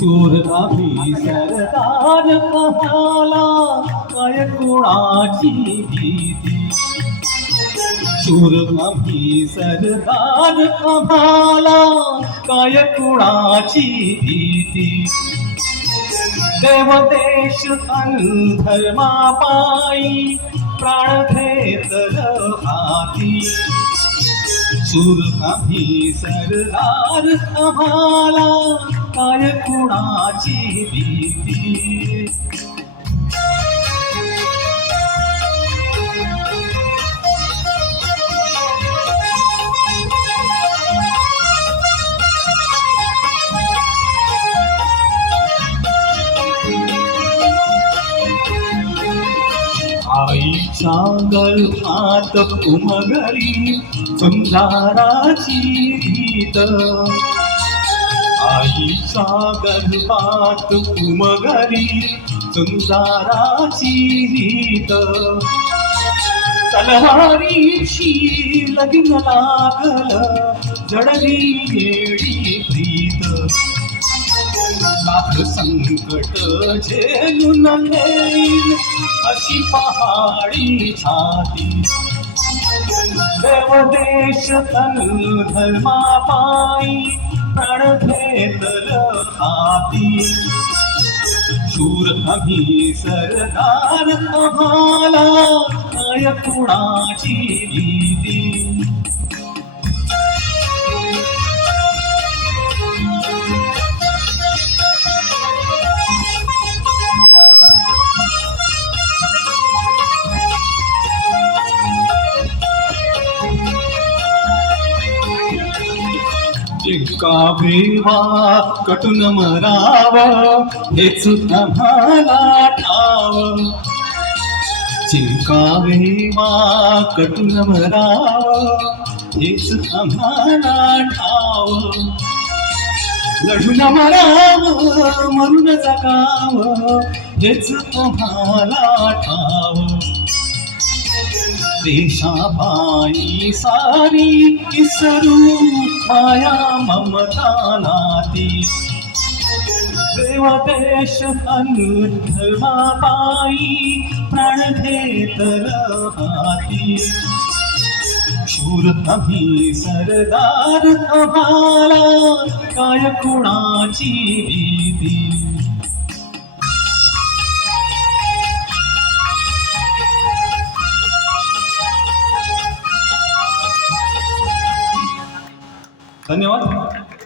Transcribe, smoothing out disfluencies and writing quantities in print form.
शूर आम्ही सरदार कहाला काय कोणाची भीती शूर आम्ही सरदार आम्हाला काय कोणाची भीती देव देश अन धर्मापायी प्राण घेतलं हाती शूर आम्ही सरदार आम्हाला काय कुणाची भीती आईच्या गर्भात उमगली सुंदराची रीत आईच्या गर्भात उमगली सुंदराची रीत तलवारीशी लग्न लागलं जडली येडी प्रीत लाख संकट झेलून येईल अशी पहाडी छाती देव देश तन धर्मापायी प्राण घेतलं हाती शूर आम्ही सरदार आम्हाला काय कुणाची भीती जिंकावेवा कटून मराव हेच आम्हाला ठाव जिंकावेवा कटून मराव हेच आम्हाला ठाव लढून मराव मरून जगाव हेच आम्हाला ठाव देशाबाई सारी इसरू माया ममता नाती देव देश अन धर्माबाई प्राण घेतलं हाती शूर आम्ही सरदार आम्हाला काय कुणाची भीती धन्यवाद.